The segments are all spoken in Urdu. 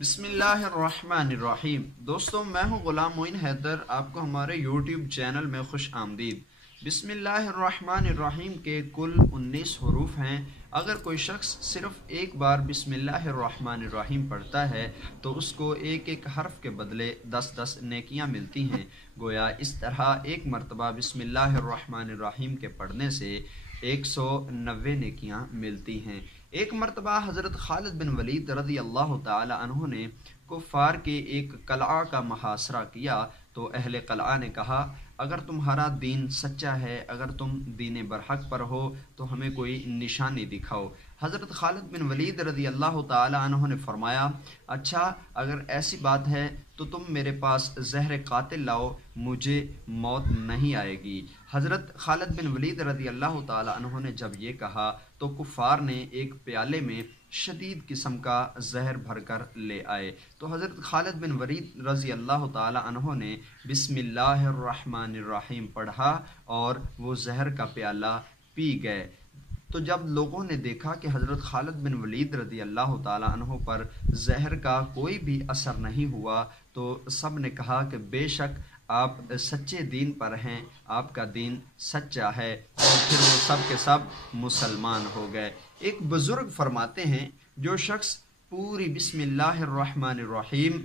بسم اللہ الرحمن الرحیم۔ دوستوں، میں ہوں غلام معین حیدر، آپ کو ہمارے یوٹیوب چینل میں خوش آمدید۔ بسم اللہ الرحمن الرحیم کے کل 19 حروف ہیں۔ اگر کوئی شخص صرف ایک بار بسم اللہ الرحمن الرحیم پڑھتا ہے تو اس کو ایک ایک حرف کے بدلے 10 نیکیاں ملتی ہیں۔ گویا اس طرح ایک مرتبہ بسم اللہ الرحمن الرحیم کے پڑھنے سے 190 نیکیاں ملتی ہیں۔ ایک مرتبہ حضرت خالد بن ولید رضی اللہ تعالی عنہ نے کفار کے ایک قلعہ کا محاصرہ کیا تو اہل قلعہ نے کہا، اگر تمہارا دین سچا ہے، اگر تم دین برحق پر ہو تو ہمیں کوئی نشانی دکھاؤ۔ حضرت خالد بن ولید رضی اللہ تعالی عنہ نے فرمایا، اچھا اگر ایسی بات ہے تو تم میرے پاس زہر قاتل لاؤ، مجھے موت نہیں آئے گی۔ حضرت خالد بن ولید رضی اللہ تعالی عنہ نے جب یہ کہا تو کفار نے ایک پیالے میں شدید قسم کا زہر بھر کر لے آئے تو حضرت خالد بن ولید رضی اللہ تعالی عنہ نے بسم اللہ الرحمن الرحیم پڑھا اور وہ زہر کا پیالہ پی گئے۔ تو جب لوگوں نے دیکھا کہ حضرت خالد بن ولید رضی اللہ تعالی عنہ پر زہر کا کوئی بھی اثر نہیں ہوا تو سب نے کہا کہ بے شک آپ سچے دین پر ہیں، آپ کا دین سچا ہے، اور پھر وہ سب کے سب مسلمان ہو گئے۔ ایک بزرگ فرماتے ہیں، جو شخص پوری بسم اللہ الرحمن الرحیم،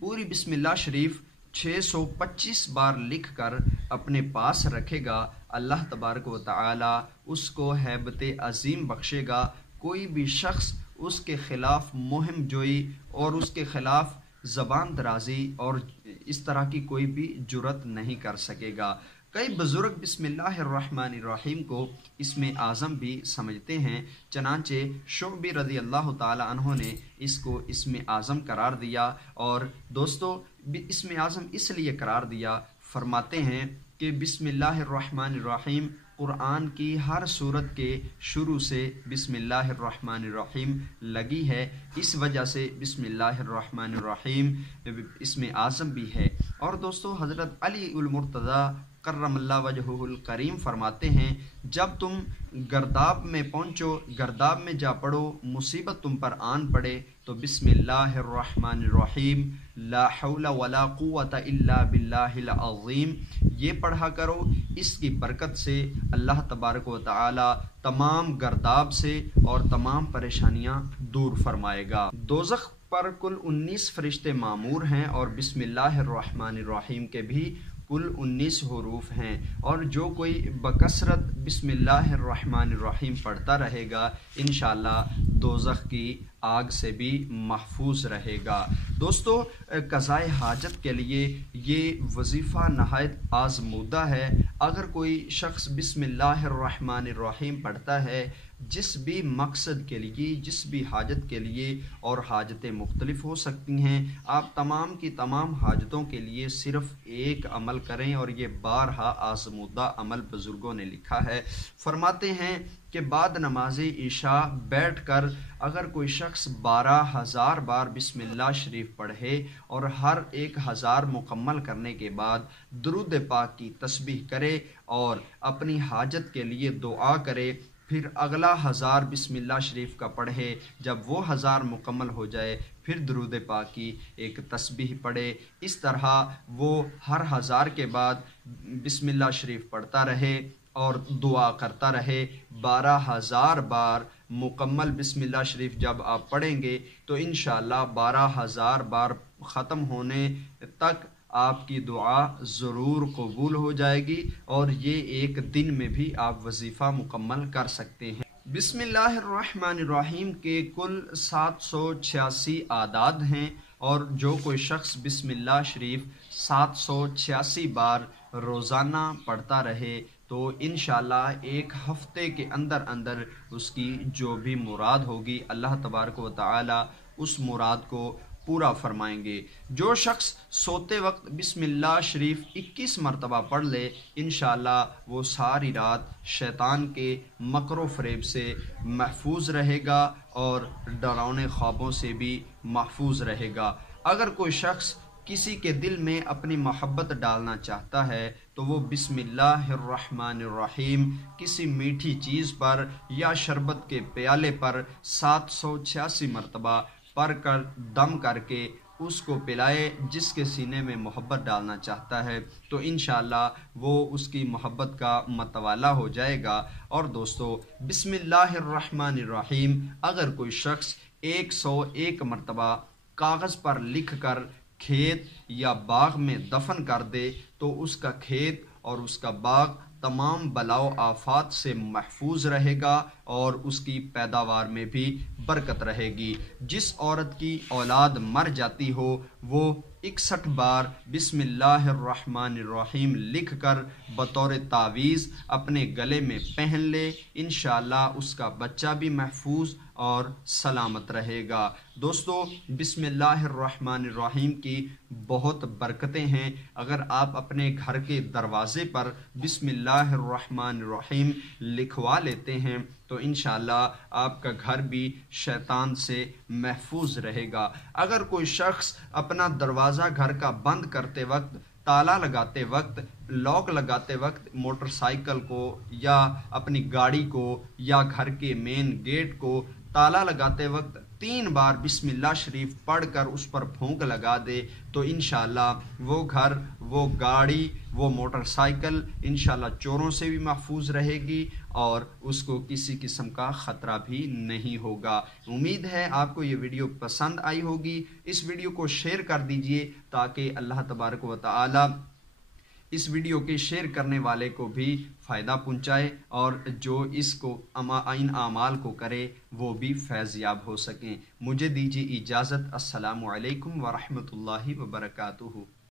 پوری بسم اللہ شریف 625 بار لکھ کر اپنے پاس رکھے گا، اللہ تبارک و تعالی اس کو ہیبت عظیم بخشے گا۔ کوئی بھی شخص اس کے خلاف مہم جوئی اور اس کے خلاف زبان درازی اور اس طرح کی کوئی بھی جرت نہیں کر سکے گا۔ کئی بزرگ بسم اللہ الرحمن الرحیم کو اسم اعظم بھی سمجھتے ہیں، چنانچہ شعبی رضی اللہ تعالی عنہ نے اس کو اسم اعظم قرار دیا۔ اور دوستو، اسم اعظم اس لیے قرار دیا، فرماتے ہیں کہ بسم اللہ الرحمن الرحیم قرآن کی ہر سورت کے شروع سے بسم اللہ الرحمن الرحیم لگی ہے، اس وجہ سے بسم اللہ الرحمن الرحیم اسم اعظم بھی ہے۔ اور دوستو، حضرت علی المرتضیٰ کرم اللہ وجہہ الکریم فرماتے ہیں، جب تم گرداب میں پہنچو، گرداب میں جا پڑو، مصیبت تم پر آن پڑے تو بسم اللہ الرحمن الرحیم لا حول ولا قوت الا باللہ العظیم یہ پڑھا کرو۔ اس کی برکت سے اللہ تبارک و تعالی تمام گرداب سے اور تمام پریشانیاں دور فرمائے گا۔ دوزخ پر کل 19 فرشتے مامور ہیں اور بسم اللہ الرحمن الرحیم کے بھی کل 19 حروف ہیں، اور جو کوئی بکثرت بسم اللہ الرحمن الرحیم پڑھتا رہے گا انشاءاللہ دوزخ کی آگ سے بھی محفوظ رہے گا۔ دوستو، قضائے حاجت کے لیے یہ وظیفہ نہایت آزمودہ ہے۔ اگر کوئی شخص بسم اللہ الرحمن الرحیم پڑھتا ہے جس بھی مقصد کے لیے، جس بھی حاجت کے لیے، اور حاجتیں مختلف ہو سکتی ہیں، آپ تمام کی تمام حاجتوں کے لیے صرف ایک عمل کریں، اور یہ بارہا آزمودہ عمل بزرگوں نے لکھا ہے۔ فرماتے ہیں کہ بعد نماز عشاء بیٹھ کر اگر کوئی شخص 12,000 بار بسم اللہ شریف پڑھے اور ہر 1,000 مکمل کرنے کے بعد درود پاک کی تسبیح کرے اور اپنی حاجت کے لیے دعا کرے، پھر اگلا 1000 بسم اللہ شریف کا پڑھے، جب وہ 1000 مکمل ہو جائے پھر درود پاک کی ایک تسبیح پڑھے، اس طرح وہ ہر 1000 کے بعد بسم اللہ شریف پڑھتا رہے اور دعا کرتا رہے۔ 12,000 بار مکمل بسم اللہ شریف جب آپ پڑھیں گے تو انشاءاللہ 12,000 بار ختم ہونے تک آپ کی دعا ضرور قبول ہو جائے گی، اور یہ ایک دن میں بھی آپ وظیفہ مکمل کر سکتے ہیں۔ بسم اللہ الرحمن الرحیم کے کل 786 اعداد ہیں، اور جو کوئی شخص بسم اللہ شریف 786 بار روزانہ پڑھتا رہے تو انشاءاللہ ایک ہفتے کے اندر اندر اس کی جو بھی مراد ہوگی اللہ تبارک و تعالی اس مراد کو پورا فرمائیں گے۔ جو شخص سوتے وقت بسم اللہ شریف 21 مرتبہ پڑھ لے انشاءاللہ وہ ساری رات شیطان کے مکر و فریب سے محفوظ رہے گا اور ڈراؤنے خوابوں سے بھی محفوظ رہے گا۔ اگر کوئی شخص کسی کے دل میں اپنی محبت ڈالنا چاہتا ہے تو وہ بسم اللہ الرحمن الرحیم کسی میٹھی چیز پر یا شربت کے پیالے پر 786 مرتبہ پر کر دم کر کے اس کو پلائے جس کے سینے میں محبت ڈالنا چاہتا ہے، تو انشاءاللہ وہ اس کی محبت کا متوالا ہو جائے گا۔ اور دوستو، بسم اللہ الرحمن الرحیم اگر کوئی شخص 101 مرتبہ کاغذ پر لکھ کر کھیت یا باغ میں دفن کر دے تو اس کا کھیت اور اس کا باغ تمام بلا و آفات سے محفوظ رہے گا اور اس کی پیداوار میں بھی برکت رہے گی۔ جس عورت کی اولاد مر جاتی ہو وہ 61 بار بسم اللہ الرحمن الرحیم لکھ کر بطور تعویذ اپنے گلے میں پہن لے، انشاءاللہ اس کا بچہ بھی محفوظ اور سلامت رہے گا۔ دوستو، بسم اللہ الرحمن الرحیم کی بہت برکتیں ہیں۔ اگر آپ اپنے گھر کے دروازے پر بسم اللہ الرحمن الرحیم لکھوا لیتے ہیں تو انشاءاللہ آپ کا گھر بھی شیطان سے محفوظ رہے گا۔ اگر کوئی شخص اپنا دروازہ گھر کا بند کرتے وقت، تالا لگاتے وقت، لاک لگاتے وقت موٹر سائیکل کو یا اپنی گاڑی کو یا گھر کے مین گیٹ کو تالا لگاتے وقت 3 بار بسم اللہ شریف پڑھ کر اس پر پھونک لگا دے تو انشاءاللہ وہ گھر، وہ گاڑی، وہ موٹر سائیکل انشاءاللہ چوروں سے بھی محفوظ رہے گی اور اس کو کسی قسم کا خطرہ بھی نہیں ہوگا۔ امید ہے آپ کو یہ ویڈیو پسند آئی ہوگی۔ اس ویڈیو کو شیئر کر دیجئے تاکہ اللہ تبارک و تعالی اس ویڈیو کے شیئر کرنے والے کو بھی فائدہ پہنچائے اور جو اس کو ان اعمال کو کرے وہ بھی فیض یاب ہو سکیں۔ مجھے دیجیے اجازت۔ السلام علیکم ورحمۃ اللہ وبرکاتہ۔